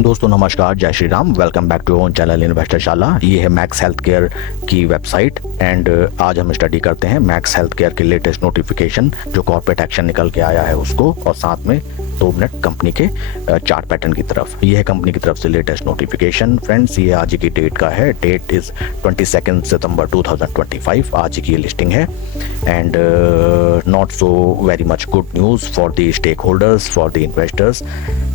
दोस्तों नमस्कार, जय Shri Ram. Welcome back to own channel investor Shala. ये है मैक्स हेल्थ केयर की वेबसाइट एंड आज हम स्टडी करते हैं मैक्स हेल्थ केयर के लेटेस्ट नोटिफिकेशन जो कॉर्पोरेट एक्शन निकल के आया है उसको, और साथ में 2 मिनट कंपनी के चार्ट पैटर्न की तरफ। ये है कंपनी की तरफ से लेटेस्ट नोटिफिकेशन फ्रेंड्स। ये आज की डेट का है। डेट इज 22 सितंबर 2025। आज की ये लिस्टिंग है and not so very much good news for the stake holders, for the investors.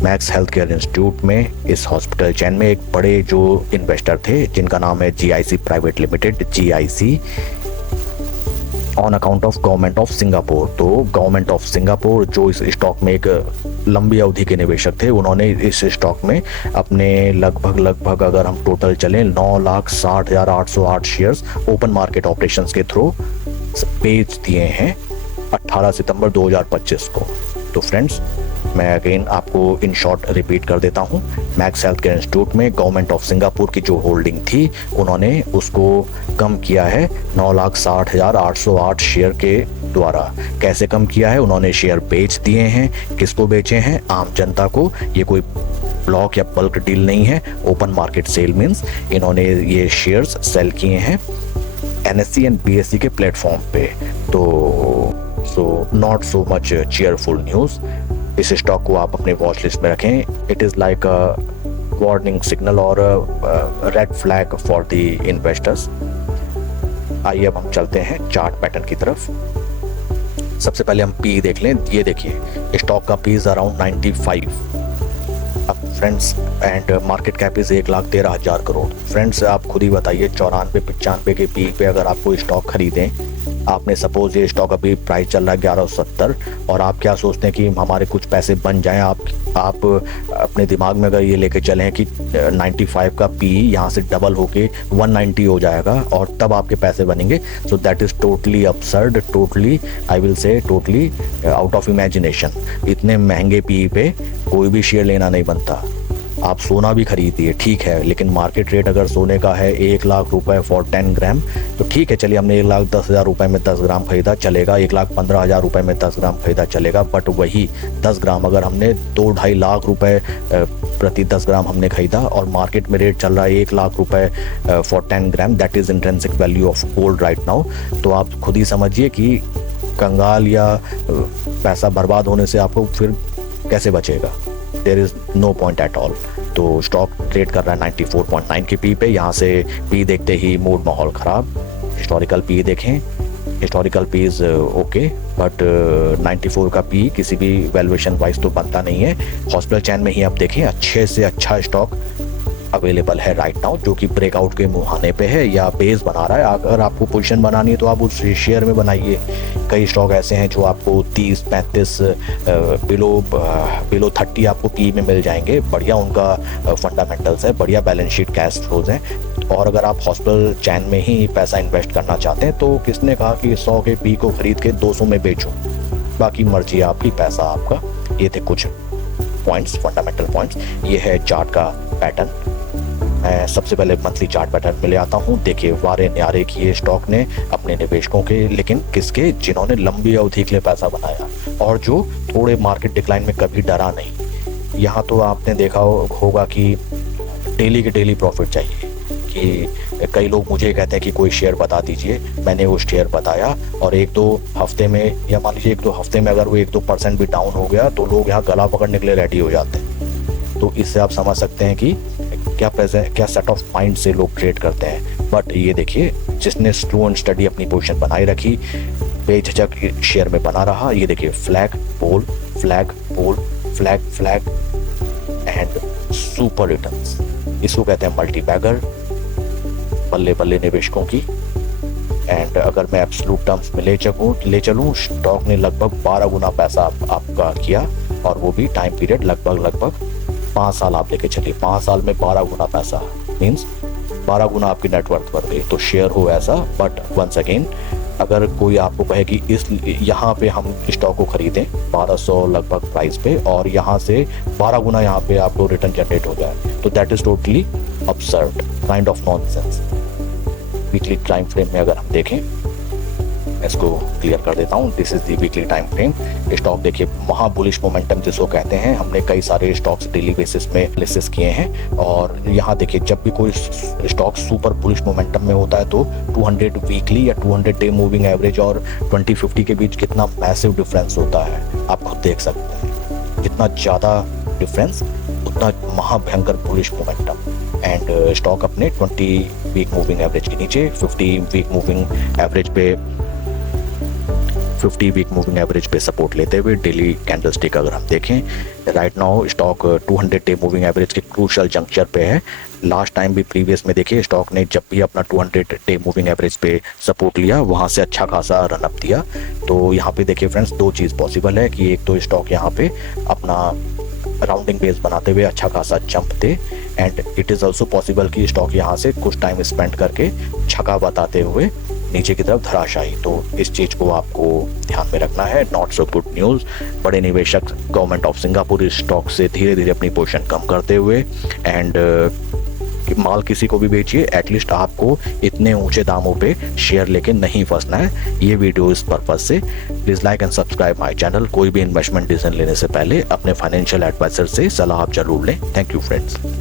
Max Health Care institute में, इस हॉस्पिटल चैन में एक बड़े जो इन्वेस्टर थे जिनका नाम है GIC private limited, GIC, on account of government of Singapore. तो गवर्नमेंट ऑफ सिंगापुर जो इस स्टॉक में एक लंबी अवधि के निवेशक थे, उन्होंने इस स्टॉक में अपने लगभग अगर हम टोटल चलें 9,60,808 शेयर्स ओपन मार्केट ऑपरेशंस के थ्रू बेच दिए हैं 18 सितंबर 2025 को। तो फ्रेंड्स, मैं अगेन आपको इन शॉर्ट रिपीट कर देता हूं। मैक्स हेल्थ केयर इंस्टीट्यूट में गवर्नमेंट ऑफ सिंगापुर की जो होल्डिंग थी, उन्होंने उसको कम किया है 9,60,808 शेयर के द्वारा। कैसे कम किया है? उन्होंने शेयर बेच दिए हैं। किसको बेचे हैं? आम जनता को। ये कोई ब्लॉक या बल्क डील नहीं है। ओपन मार्केट सेल मीन्स इन्होंने ये शेयर्स सेल किए हैं NSE एंड BSE के प्लेटफॉर्म पे। तो not so much cheerful news. इस स्टॉक को आप अपने वॉच लिस्ट में रखें। It is like a warning signal और red flag for the investors. आइए अब हम चलते हैं चार्ट पैटर्न की तरफ। सबसे पहले हम पी देख लें। ये देखिए, स्टॉक का पी इज अराउंड 95 अब friends, and market cap is 1,13,000 crore. Friends, आप खुद ही बताइए, 94-95 के पी पे अगर आपको स्टॉक खरीदें, आपने सपोज ये स्टॉक अभी प्राइस चल रहा है 1170 और आप क्या सोचते हैं कि हमारे कुछ पैसे बन जाएं। आप अपने दिमाग में अगर ये लेके चलें कि 95 का पी यहाँ से डबल होके 190 हो जाएगा और तब आपके पैसे बनेंगे। So that is totally absurd, totally I will say totally out of imagination. इतने महंगे पी पे कोई भी शेयर लेना नहीं बनता। आप सोना भी खरीदिए, ठीक है, लेकिन मार्केट रेट अगर सोने का है 1,00,000 रुपए फॉर 10 ग्राम, तो ठीक है, चलिए हमने 1,10,000 रुपए में 10 ग्राम खरीदा, चलेगा। 1,15,000 रुपए में 10 ग्राम खरीदा, चलेगा। बट वही 10 ग्राम अगर हमने 2-2.5 लाख रुपए प्रति 10 ग्राम हमने खरीदा और मार्केट में रेट चल रहा है 1,00,000 रुपए for 10 gram, that is intrinsic value of gold right now. तो आप खुद ही समझिए कि कंगाल या पैसा बर्बाद होने से आपको फिर कैसे बचेगा। There is no point at all. तो स्टॉक ट्रेड कर रहा है 94.9 के पी पे। यहाँ से पी देखते ही मूड माहौल ख़राब। हिस्टोरिकल पी देखें, historical P is okay, but 94 का पी किसी भी वैल्यूएशन वाइज तो बनता नहीं है। हॉस्पिटल चैन में ही आप देखें, अच्छे से अच्छा स्टॉक अवेलेबल है राइट नाउ, जो कि ब्रेकआउट के मुहाने पे है या बेस बना रहा है। अगर आपको पोजीशन बनानी है तो आप उस शेयर में बनाइए। कई स्टॉक ऐसे हैं जो आपको 30-35 बिलो 30 आपको पी में मिल जाएंगे। बढ़िया उनका फंडामेंटल्स है, बढ़िया बैलेंस शीट, कैश फ्लोज हैं। और अगर आप हॉस्पिटल चैन में ही पैसा इन्वेस्ट करना चाहते हैं तो किसने कहा कि 100 के पी को खरीद के 200 में बेचो? बाकी मर्जी आपकी, पैसा आपका। ये थे कुछ पॉइंट्स, फंडामेंटल पॉइंट्स। ये है चार्ट का पैटर्न। मैं सबसे पहले मंथली चार्ट पैटर्न में ले आता हूँ। देखिए, वारे न्यारे किए स्टॉक ने अपने निवेशकों के, लेकिन किसके? जिन्होंने लंबी अवधि के लिए पैसा बनाया और जो थोड़े मार्केट डिक्लाइन में कभी डरा नहीं। यहाँ तो आपने देखा होगा कि डेली के डेली प्रॉफिट चाहिए। कि कई लोग मुझे कहते हैं कि कोई शेयर बता दीजिए, मैंने वो शेयर बताया और 1-2 हफ्ते में, या मान लीजिए 1-2 हफ्ते में अगर वो 1-2% भी डाउन हो गया तो लोग यहाँ गला पकड़ने के लिए रेडी हो जाते हैं। तो इससे आप समझ सकते हैं कि क्या सेट ऑफ माइंड से लोग ट्रेड करते हैं। बट ये देखिए, जिसने स्लो एंड स्टडी अपनी पोजीशन बनाए रखी, बेझिझक शेयर में बना रहा। ये देखिए, flag pole, flag pole, flag flag and super returns. इसको कहते हैं मल्टी बैगर, बल्ले बल्ले निवेशकों की। एंड अगर मैं एब्सोल्यूट टर्म्स में ले चलूँ, स्टॉक ने लगभग 12 गुना पैसा आपका किया, और वो भी टाइम पीरियड लगभग 5 साल आप लेके चलिए। 5 साल में 12 गुना पैसा मीन्स 12 गुना आपकी नेटवर्थ बढ़ गई। तो शेयर हो ऐसा, बट वंस अगेन, अगर कोई आपको कहे कि इस यहाँ पे हम स्टॉक को खरीदें 1200 लगभग प्राइस पे और यहाँ से 12 गुना यहाँ पे आपको रिटर्न जनरेट हो जाए, तो that is totally absurd, kind of nonsense. Weekly time frame में अगर हम देखें, मैं इसको क्लियर कर देता हूँ। This is the weekly time frame. Stock देखिए महा बुलिश मोमेंटम जिसको कहते हैं, हमने कई सारे स्टॉक्स डेली बेसिस में एनालिसिस किए हैं। और यहाँ देखिए जब भी कोई स्टॉक सुपर बुलिश मोमेंटम में होता है तो 200 वीकली या 200 डे मूविंग एवरेज और 2050 के बीच कितना मैसिव डिफरेंस होता है आप खुद देख सकते हैं। जितना ज़्यादा डिफरेंस उतना महाभयंकर बुलिश मोमेंटम। एंड स्टॉक अपने 20 वीक मूविंग एवरेज के नीचे 50 वीक मूविंग एवरेज पे सपोर्ट लेते हुए डेली कैंडलस्टिक अगर हम देखें right now stock 200 day moving average के क्रूशल जंक्चर पे है। लास्ट टाइम भी प्रीवियस में देखिए स्टॉक ने जब भी अपना 200 डे मूविंग एवरेज पे सपोर्ट लिया वहाँ से अच्छा खासा रनअप दिया। तो यहाँ पे देखिए फ्रेंड्स दो चीज़ पॉसिबल है कि एक तो स्टॉक यहाँ पे अपना राउंडिंग बेस बनाते हुए अच्छा खासा jump they, and it is also possible कि स्टॉक यहाँ से कुछ टाइम स्पेंड करके छक्का बताते हुए नीचे की तरफ धराशायी। तो इस चीज़ को आपको ध्यान में रखना है। Not so good news. बड़े निवेशक गवर्नमेंट ऑफ सिंगापुर इस स्टॉक से धीरे धीरे अपनी पोजीशन कम करते हुए एंड माल किसी को भी बेचिए, एटलीस्ट आपको इतने ऊंचे दामों पे शेयर लेके नहीं फंसना है। ये वीडियो इस पर्पज से। Please like and subscribe my channel. कोई भी इन्वेस्टमेंट डिसीजन लेने से पहले अपने फाइनेंशियल एडवाइजर से सलाह आप जरूर लें। Thank you friends.